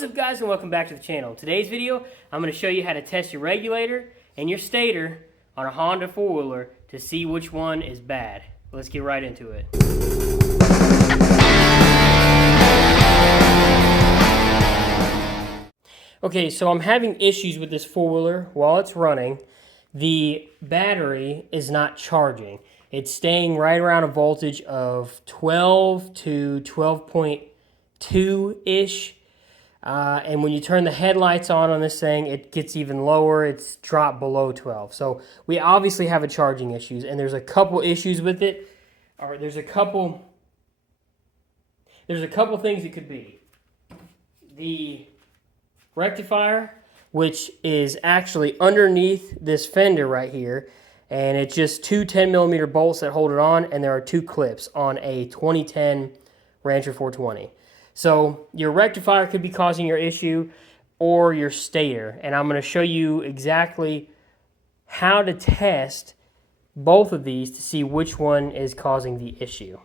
What's up guys, and welcome back to the channel. In today's video, I'm going to show you how to test your regulator and your stator on a Honda 4-wheeler to see which one is bad. Let's get right into it. Okay, so I'm having issues with this 4-wheeler while it's running. The battery is not charging. It's staying right around a voltage of 12 to 12.2-ish. And when you turn the headlights on this thing, it gets even lower. It's dropped below 12. So we obviously have a charging issues, and there's a couple issues with it. Or there's a couple things it could be. The rectifier, which is actually underneath this fender right here, and it's just two 10mm bolts that hold it on, and there are two clips on a 2010 Rancher 420. So your rectifier could be causing your issue, or your stator, and I'm going to show you exactly how to test both of these to see which one is causing the issue.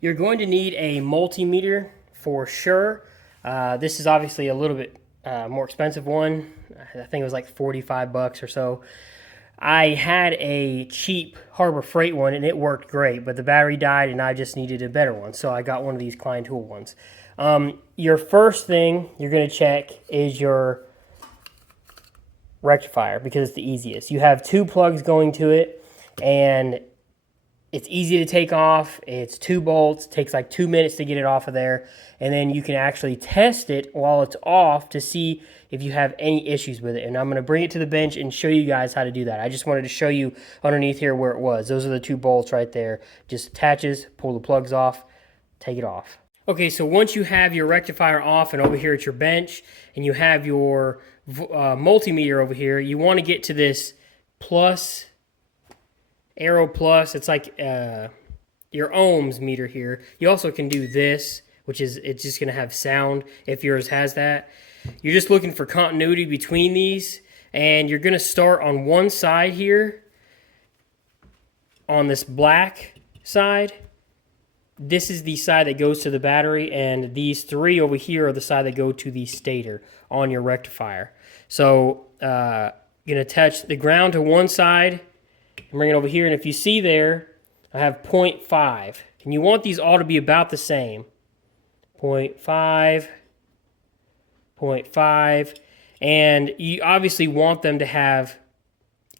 You're going to need a multimeter for sure. This is obviously a little bit more expensive one. I think it was like 45 bucks or so. I had a cheap Harbor Freight one and it worked great, but the battery died and I just needed a better one, so I got one of these Klein Tool ones. Your first thing you're going to check is your rectifier, because it's the easiest. You have two plugs going to it, and it's easy to take off. It's two bolts. It takes like 2 minutes to get it off of there, and then you can actually test it while it's off to see if you have any issues with it. And I'm going to bring it to the bench and show you guys how to do that. I just wanted to show you underneath here where it was. Those are the two bolts right there. Just attaches, pull the plugs off, take it off. Okay, so once you have your rectifier off and over here at your bench, and you have your multimeter over here, you want to get to this plus, arrow plus. It's like your ohms meter here. You also can do this, which is, it's just going to have sound if yours has that. You're just looking for continuity between these, and you're going to start on one side here, on this black side. This is the side that goes to the battery, and these three over here are the side that go to the stator on your rectifier. So you're going to attach the ground to one side and bring it over here, and if you see there, I have 0.5, and you want these all to be about the same. 0.5, 0.5, and you obviously want them to have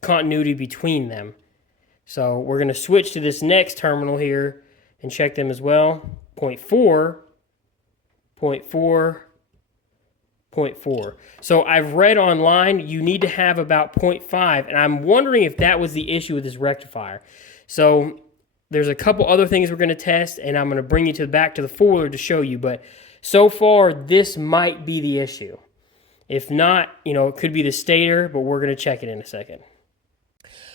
continuity between them. So we're going to switch to this next terminal here and check them as well. 0.4, 0.4, 0.4. So I've read online you need to have about 0.5, and I'm wondering if that was the issue with this rectifier. So there's a couple other things we're going to test, and I'm going to bring you back to the 4-wheeler to show you, but so far this might be the issue. If not, it could be the stator, but we're going to check it in a second.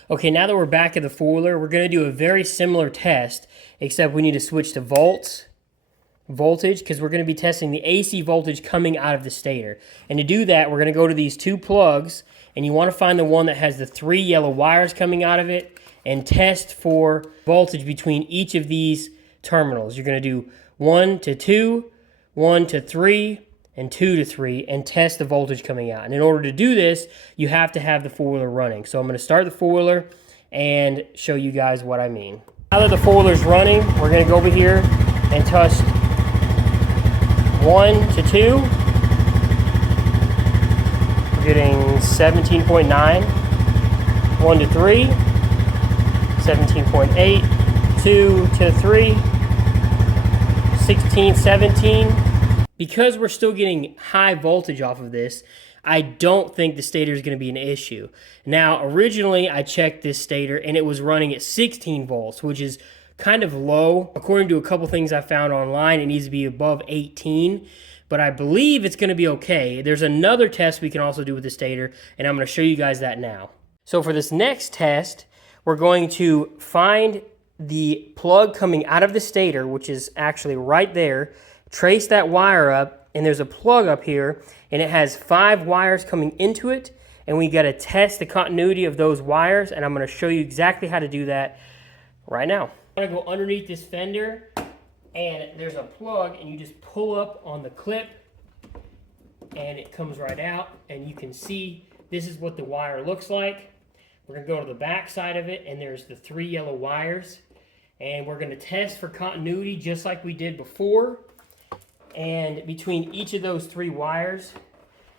Okay, now that we're back at the 4-wheeler, we're going to do a very similar test, except we need to switch to voltage, because we're going to be testing the AC voltage coming out of the stator. And to do that, we're going to go to these two plugs, and you want to find the one that has the 3 yellow wires coming out of it, and test for voltage between each of these terminals. You're going to do 1 to 2, 1 to 3, and 2 to 3, and test the voltage coming out. And in order to do this, you have to have the 4-wheeler running. So I'm going to start the 4-wheeler and show you guys what I mean. Now that the 4-wheeler's running, we're going to go over here and test 1 to 2. We're getting 17.9. 1 to 3, 17.8. 2 to 3, 16, 17. Because we're still getting high voltage off of this, I don't think the stator is going to be an issue. Now, originally I checked this stator and it was running at 16 volts, which is kind of low. According to a couple things I found online, it needs to be above 18, but I believe it's going to be okay. There's another test we can also do with the stator, and I'm going to show you guys that now. So for this next test, we're going to find the plug coming out of the stator, which is actually right there. Trace that wire up, and there's a plug up here, and it has 5 wires coming into it, and we got to test the continuity of those wires, and I'm going to show you exactly how to do that right now. I'm going to go underneath this fender, and there's a plug, and you just pull up on the clip, and it comes right out, and you can see this is what the wire looks like. We're going to go to the back side of it, and there's the 3 yellow wires, and we're going to test for continuity just like we did before. And between each of those 3 wires,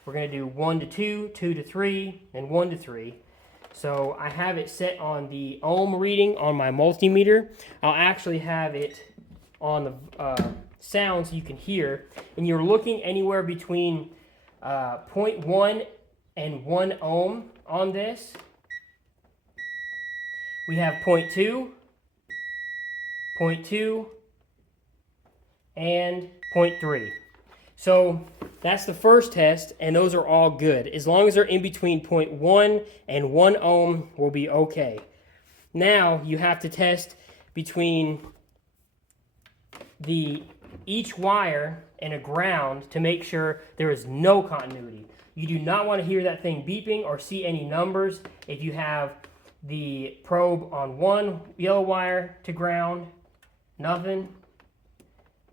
we're going to do 1 to 2, 2 to 3, and 1 to 3. So I have it set on the ohm reading on my multimeter. I'll actually have it on the sound so you can hear. And you're looking anywhere between 0.1 and 1 ohm on this. We have 0.2, 0.2, and 0.3. So that's the first test, and those are all good. As long as they're in between 0.1 and 1 ohm, we'll be okay. Now you have to test between each wire and a ground to make sure there is no continuity. You do not want to hear that thing beeping or see any numbers if you have the probe on one yellow wire to ground, nothing,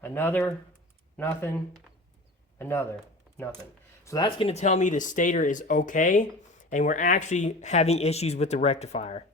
another, nothing, another, nothing. So that's going to tell me the stator is okay, and we're actually having issues with the rectifier.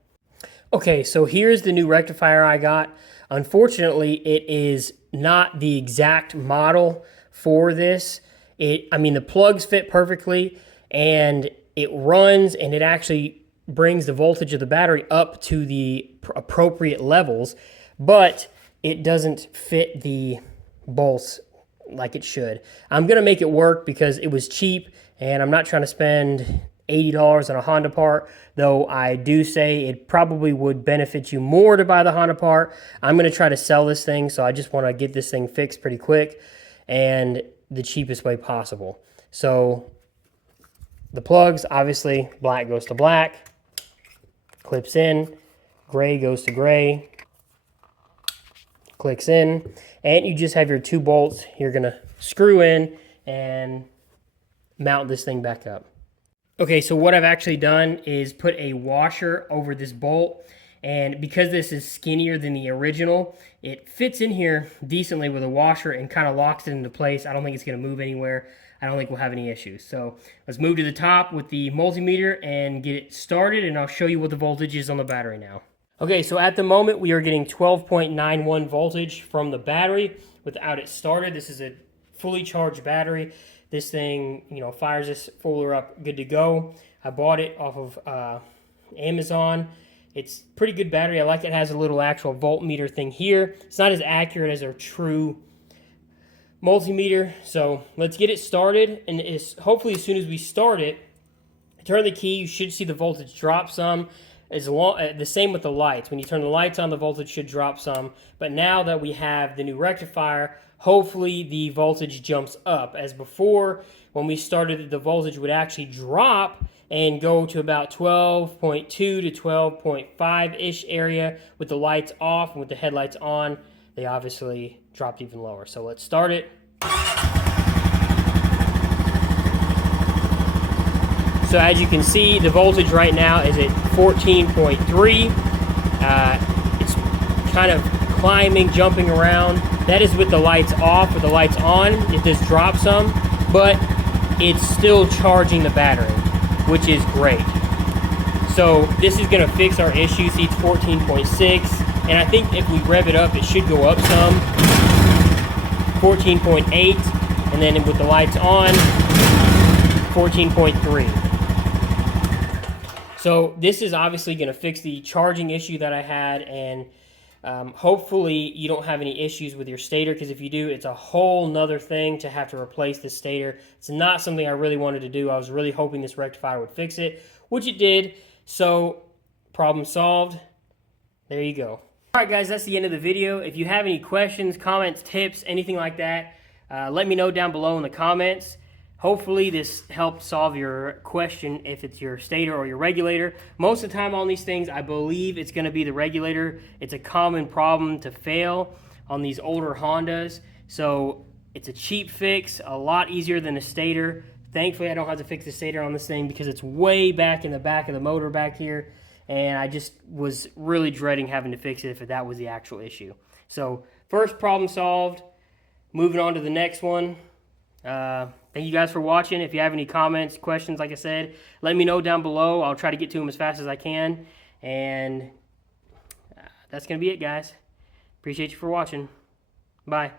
Okay, so here's the new rectifier I got. Unfortunately, it is not the exact model for this. The plugs fit perfectly, and it runs, and it actually brings the voltage of the battery up to the appropriate levels, but it doesn't fit the bolts like it should. I'm going to make it work because it was cheap, and I'm not trying to spend $80 on a Honda part, though I do say it probably would benefit you more to buy the Honda part. I'm going to try to sell this thing, so I just want to get this thing fixed pretty quick and the cheapest way possible. So the plugs, obviously, black goes to black, clips in, gray goes to gray, clicks in, and you just have your 2 bolts you're going to screw in and mount this thing back up. Okay, so what I've actually done is put a washer over this bolt, and because this is skinnier than the original, it fits in here decently with a washer and kind of locks it into place. I don't think it's going to move anywhere. I don't think we'll have any issues. So let's move to the top with the multimeter and get it started, and I'll show you what the voltage is on the battery now. Okay, so at the moment we are getting 12.91 voltage from the battery without it started. This is a fully charged battery. This thing, fires this fuller up, good to go. I bought it off of Amazon. It's pretty good battery. I like it has a little actual voltmeter thing here. It's not as accurate as our true multimeter. So let's get it started, and hopefully as soon as we start it, turn the key, you should see the voltage drop some. The same with the lights. When you turn the lights on, the voltage should drop some. But now that we have the new rectifier, hopefully the voltage jumps up. As before, when we started, the voltage would actually drop and go to about 12.2 to 12.5-ish area with the lights off, and with the headlights on, they obviously dropped even lower. So let's start it. So as you can see, the voltage right now is at 14.3. It's kind of climbing, jumping around. That is with the lights off. With the lights on, it does drop some, but it's still charging the battery, which is great. So this is going to fix our issue. See, it's 14.6, and I think if we rev it up, it should go up some. 14.8, and then with the lights on, 14.3. So this is obviously going to fix the charging issue that I had, and hopefully you don't have any issues with your stator, because if you do, it's a whole nother thing to have to replace the stator. It's not something I really wanted to do. I was really hoping this rectifier would fix it, which it did. So problem solved. There you go. All right, guys, that's the end of the video. If you have any questions, comments, tips, anything like that, let me know down below in the comments. Hopefully this helped solve your question if it's your stator or your regulator. Most of the time on these things, I believe it's going to be the regulator. It's a common problem to fail on these older Hondas. So it's a cheap fix, a lot easier than a stator. Thankfully, I don't have to fix the stator on this thing because it's way back in the back of the motor back here. And I just was really dreading having to fix it if that was the actual issue. So first problem solved. Moving on to the next one. Thank you guys for watching. If you have any comments, questions, like I said, let me know down below. I'll try to get to them as fast as I can. And that's going to be it, guys. Appreciate you for watching. Bye.